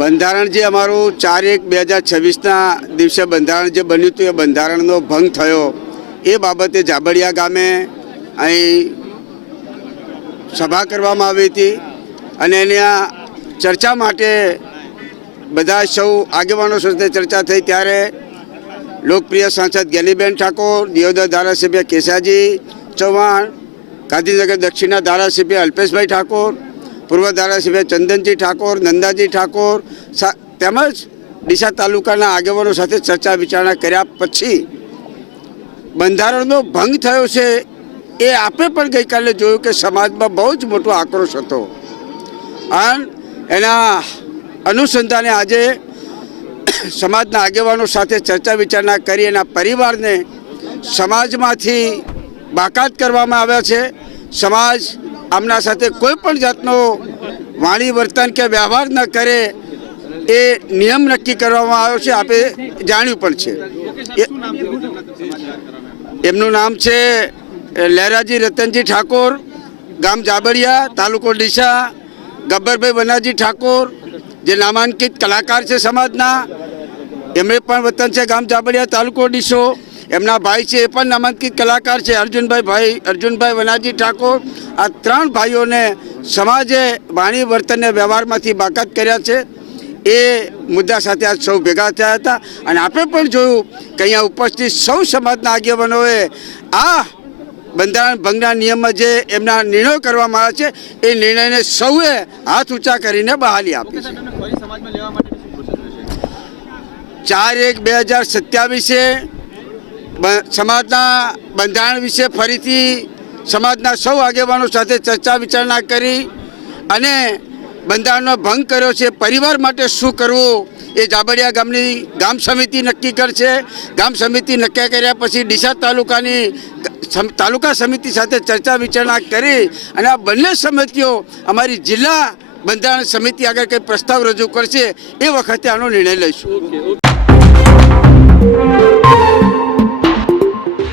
બંધારણ જે અમારું 4/1/2026ના દિવસે બંધારણ જે બન્યું હતું એ બંધારણનો ભંગ થયો એ બાબતે જાબડિયા ગામે અહીં સભા કરવામાં આવી હતી અને એની ચર્ચા માટે બધા સૌ આગેવાનો સાથે ચર્ચા થઈ ત્યારે લોકપ્રિય સાંસદ જ્ઞાનીબેન ઠાકોર, દિયોદર ધારાસભ્ય કેશાજી ચૌહાણ, ગાંધીનગર દક્ષિણના ધારાસભ્ય અલ્પેશભાઈ ઠાકોર, પૂર્વ ધારાસભ્ય ચંદનજી ઠાકોર, નંદાજી ઠાકોર તેમજ ડીસા તાલુકાના આગેવાનો સાથે ચર્ચા વિચારણા કર્યા પછી બંધારણનો ભંગ થયો છે એ આપણે પણ ગઈકાલે જોયું કે સમાજમાં બહુ જ મોટો આક્રોશ હતો અને એના અનુસંધાને આજે સમાજના આગેવાનો સાથે ચર્ચા વિચારણા કરી એના પરિવારને સમાજમાંથી બાકાત કરવામાં આવ્યા છે। સમાજ આમના સાથે કોઈ પણ જાતનો વાણી વર્તન કે વ્યવહાર ન કરે એ નિયમ નક્કી કરવામાં આવ્યો છે, આપણે જાણ્યું પણ છે। એમનું નામ છે લહેરાજી રતનજી ઠાકોર, ગામ જાબડિયા, તાલુકો ડીસા। ગબ્બરભાઈ વનાજી ઠાકોર જે નામાંકિત કલાકાર છે સમાજના, એમણે પણ વતન છે ગામ જાબડિયા, તાલુકો ડીસો। એમના ભાઈ છે એ પણ નામાંકિત કલાકાર છે અર્જુનભાઈ વનાજી ઠાકોર। આ ત્રણ ભાઈઓને સમાજે વાણી વર્તનને વ્યવહારમાંથી બાકાત કર્યા છે એ મુદ્દા સાથે આજ સૌ ભેગા થયા હતા અને આપણે પણ જોયું કે અહીંયા ઉપસ્થિત સૌ સમાજના આગેવાનોએ આ બંધારણ ભંગના નિયમમાં જે એમના નિર્ણયો કરવામાં આવ્યા છે એ નિર્ણયને સૌએ હાથ ઊંચા કરીને બહાલી આપી છે। 4/1/2027 સમાજના બંધારણ વિશે ફરીથી સમાજના સૌ આગેવાનો સાથે ચર્ચા વિચારણા કરી અને બંધારણનો ભંગ કર્યો છે, પરિવાર માટે શું કરવું એ જાબડિયા ગામની ગામ સમિતિ નક્કી કરશે। ગામ સમિતિ નક્કી કર્યા પછી ડીસા તાલુકાની તાલુકા સમિતિ સાથે ચર્ચા વિચારણા કરી અને આ બંને સમિતિઓ અમારી જિલ્લા બંધારણ સમિતિ આગળ કંઈ પ્રસ્તાવ રજૂ કરશે એ વખતે આનો નિર્ણય લઈશું।